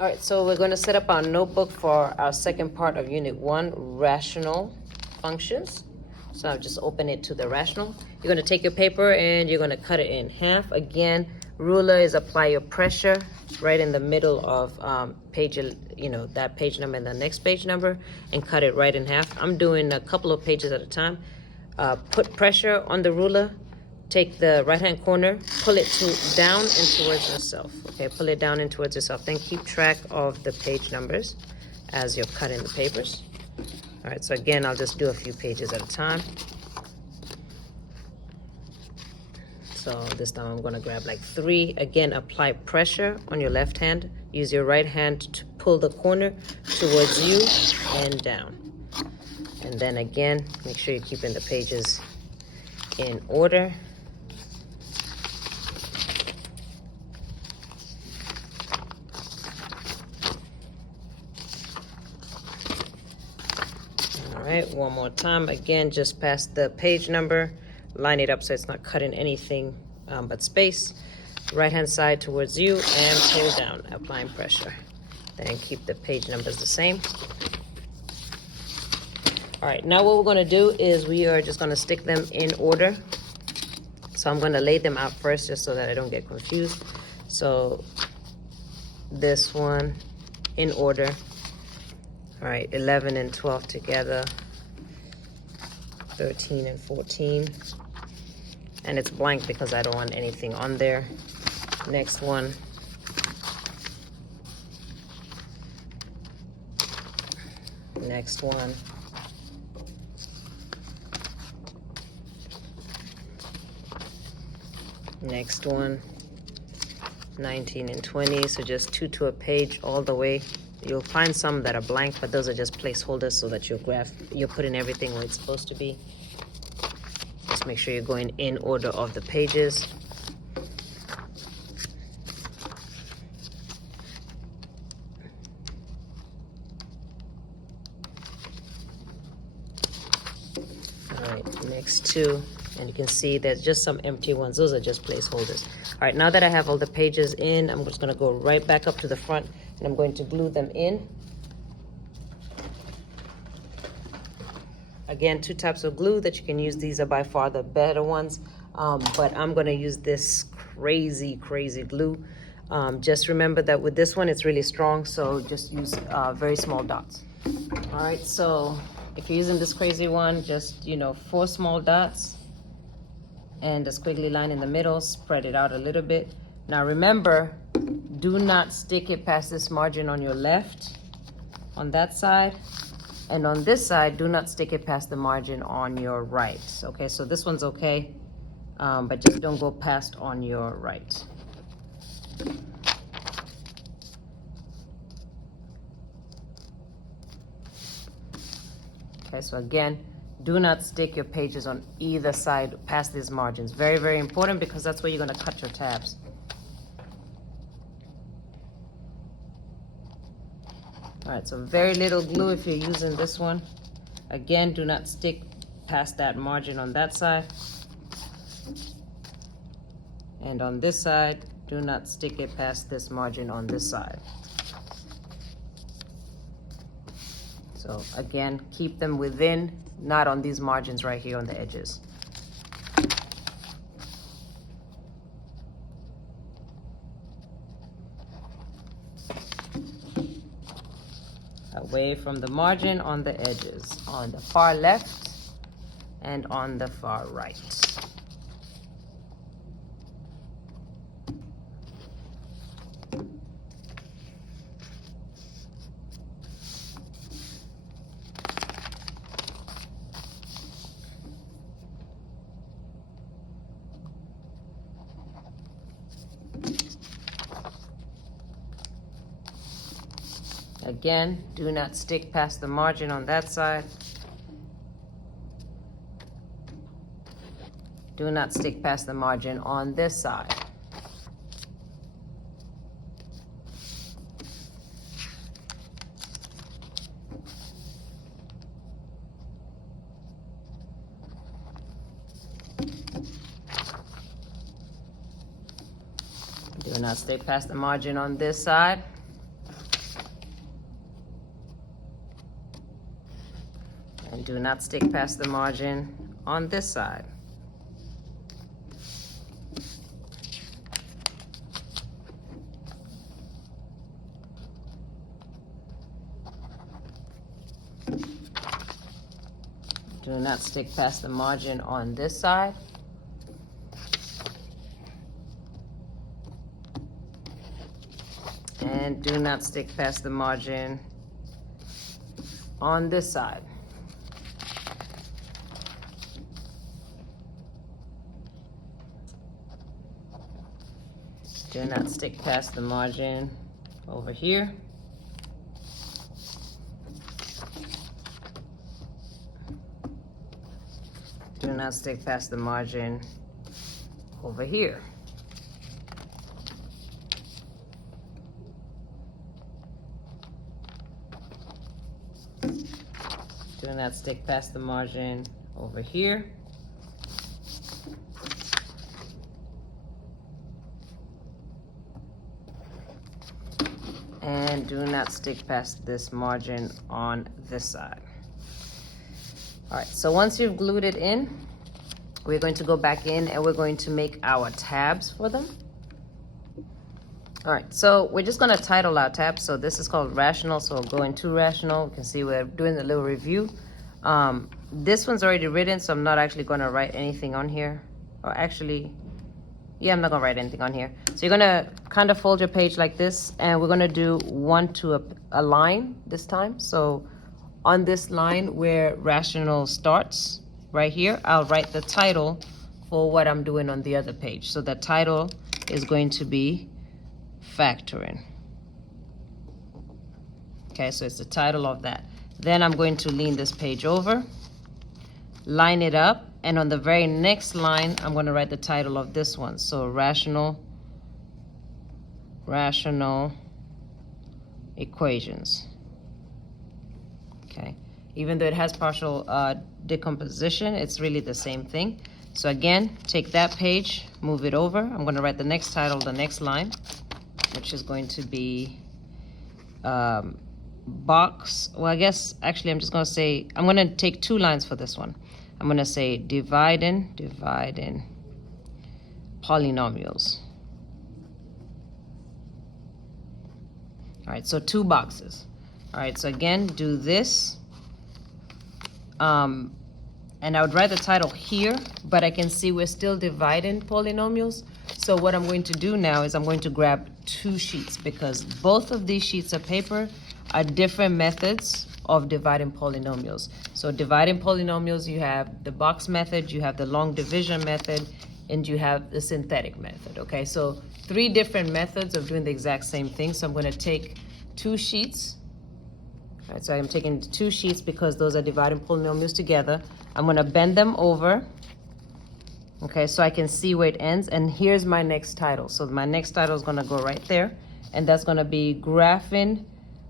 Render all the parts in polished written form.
All right, so we're going to set up our notebook for our second part of Unit 1, Rational Functions. So I'll just open it to the rational. You're going to take your paper and you're going to cut it in half. Again, ruler is apply your pressure right in the middle of page, that page number and the next page number, and cut it right in half. I'm doing a couple of pages at a time. Put pressure on the ruler. Take the right-hand corner, pull it down and towards yourself. Okay, pull it down and towards yourself. Then keep track of the page numbers as you're cutting the papers. All right, so again, I'll just do a few pages at a time. So this time I'm gonna grab like 3. Again, apply pressure on your left hand. Use your right hand to pull the corner towards you and down. And then again, make sure you're keeping the pages in order. All right, one more time. Again, just pass the page number, line it up so it's not cutting anything but space. Right hand side towards you and pull down, applying pressure. Then keep the page numbers the same. All right, now what we're gonna do is we are just gonna stick them in order. So I'm gonna lay them out first just so that I don't get confused. So this one in order. All right, 11 and 12 together, 13 and 14. And it's blank because I don't want anything on there. Next one. Next one. Next one. 19 and 20, so just 2 to a page all the way. You'll find some that are blank, but those are just placeholders so that you're putting everything where it's supposed to be. Just make sure you're going in order of the pages. All right, next 2. And you can see there's just some empty ones. Those are just placeholders. All right, now that I have all the pages in, I'm just gonna go right back up to the front and I'm going to glue them in. Again, 2 types of glue that you can use. These are by far the better ones, but I'm gonna use this crazy glue. Just remember that with this one, it's really strong, so just use very small dots. All right, so if you're using this crazy one, just, 4 small dots and a squiggly line in the middle, spread it out a little bit. Now remember, do not stick it past this margin on your left, on that side. And on this side, do not stick it past the margin on your right. Okay, so this one's okay, but just don't go past on your right. Okay, so again, do not stick your pages on either side past these margins. Very important because that's where you're gonna cut your tabs. All right, so very little glue if you're using this one. Again, do not stick past that margin on that side. And on this side, do not stick it past this margin on this side. So again, keep them within, not on these margins right here on the edges. Away from the margin on the edges, on the far left and on the far right. Again, do not stick past the margin on that side. Do not stick past the margin on this side. Do not stick past the margin on this side. And do not stick past the margin on this side. Do not stick past the margin on this side. And do not stick past the margin on this side. Do not stick past the margin over here. Do not stick past the margin over here. Do not stick past the margin over here. And do not stick past this margin on this side. All right, so once you've glued it in, we're going to go back in and we're going to make our tabs for them. All right, so we're just gonna title our tabs. So this is called rational, so we'll go into rational. You can see we're doing a little review. This one's already written, so I'm not actually gonna write anything on here. Or actually, yeah, I'm not gonna write anything on here. So you're gonna kind of fold your page like this, and we're gonna do one to a line this time. So on this line where rational starts, right here, I'll write the title for what I'm doing on the other page. So the title is going to be factoring. Okay, so it's the title of that. Then I'm going to lean this page over, line it up, and on the very next line, I'm going to write the title of this one. So rational equations. Okay, even though it has partial decomposition, it's really the same thing. So again, take that page, move it over. I'm going to write the next title, the next line, which is going to be box. Well, I guess actually I'm just going to say, I'm going to take two lines for this one. I'm going to say dividing polynomials. All right, so two boxes. All right, so again, do this. And I would write the title here, but I can see we're still dividing polynomials. So what I'm going to do now is I'm going to grab two sheets because both of these sheets of paper are different methods of dividing polynomials. So dividing polynomials, you have the box method, you have the long division method, and you have the synthetic method, okay? So three different methods of doing the exact same thing. So I'm going to take two sheets. All right, so I'm taking two sheets because those are dividing polynomials together. I'm going to bend them over, okay, so I can see where it ends. And here's my next title. So my next title is going to go right there, and that's going to be graphing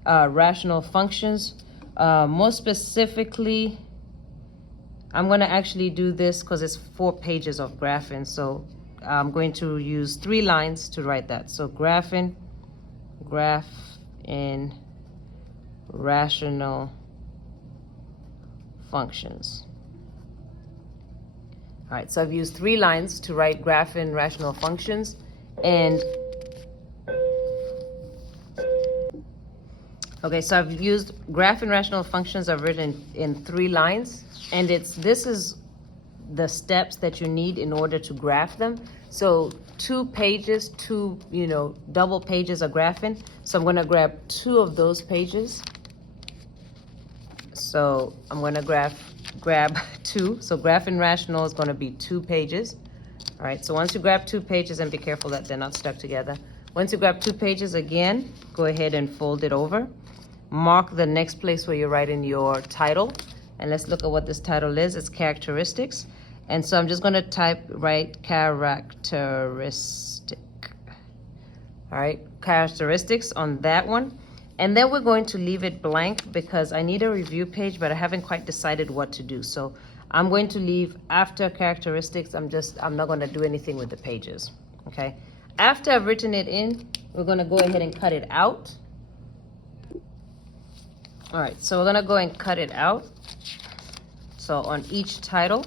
rational functions. More specifically, I'm going to actually do this because it's 4 pages of graphing. So I'm going to use 3 lines to write that. So graph in rational functions. All right, so I've used 3 lines to write graphing rational functions. And okay, so I've used graphing rational functions. I've written in 3 lines, and this is the steps that you need in order to graph them. So 2 pages, 2 double pages of graphing. So I'm going to grab 2 of those pages. So I'm going to grab 2. So graphing rational is going to be 2 pages. All right, so once you grab 2 pages, and be careful that they're not stuck together. Once you grab 2 pages again, go ahead and fold it over. Mark the next place where you're writing your title. And let's look at what this title is. It's characteristics. And so I'm just going to write characteristic. All right, characteristics on that one. And then we're going to leave it blank because I need a review page, but I haven't quite decided what to do. So I'm going to leave after characteristics. I'm not going to do anything with the pages. Okay. After I've written it in, we're going to go ahead and cut it out. All right, so we're going to go and cut it out. So on each title,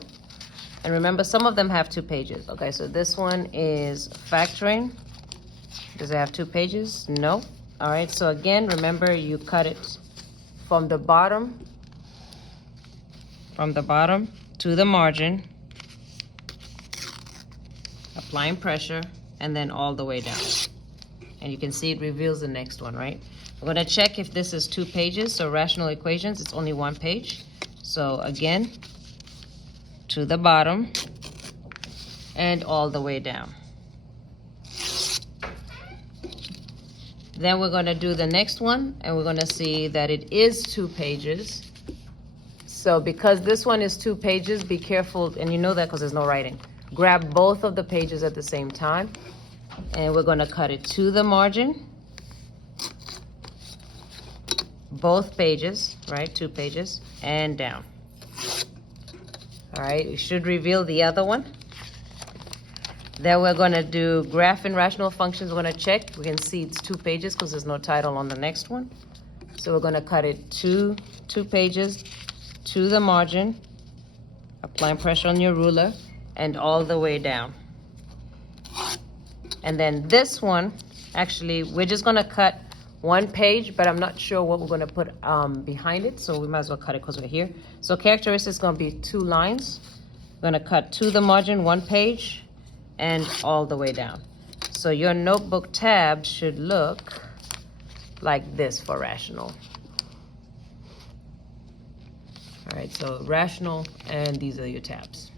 and remember some of them have 2 pages. Okay, so this one is factoring. Does it have 2 pages? No. All right, so again, remember you cut it from the bottom to the margin, applying pressure, and then all the way down. And you can see it reveals the next one, right? We're gonna check if this is 2 pages, so rational equations, it's only 1 page. So again, to the bottom and all the way down. Then we're gonna do the next one, and we're gonna see that it is 2 pages. So because this one is 2 pages, be careful, and you know that because there's no writing. Grab both of the pages at the same time, and we're gonna cut it to the margin. Both pages, right, 2 pages, and down. All right, we should reveal the other one. Then we're gonna do graph and rational functions. We're gonna check. We can see it's 2 pages because there's no title on the next one. So we're gonna cut it to 2 pages, to the margin, applying pressure on your ruler, and all the way down. And then this one, actually, we're just gonna cut 1 page, but I'm not sure what we're gonna put behind it, so we might as well cut it because we're here. So characteristics is gonna be 2 lines. We're gonna cut to the margin 1 page and all the way down. So your notebook tab should look like this for rational. All right, so rational, and these are your tabs.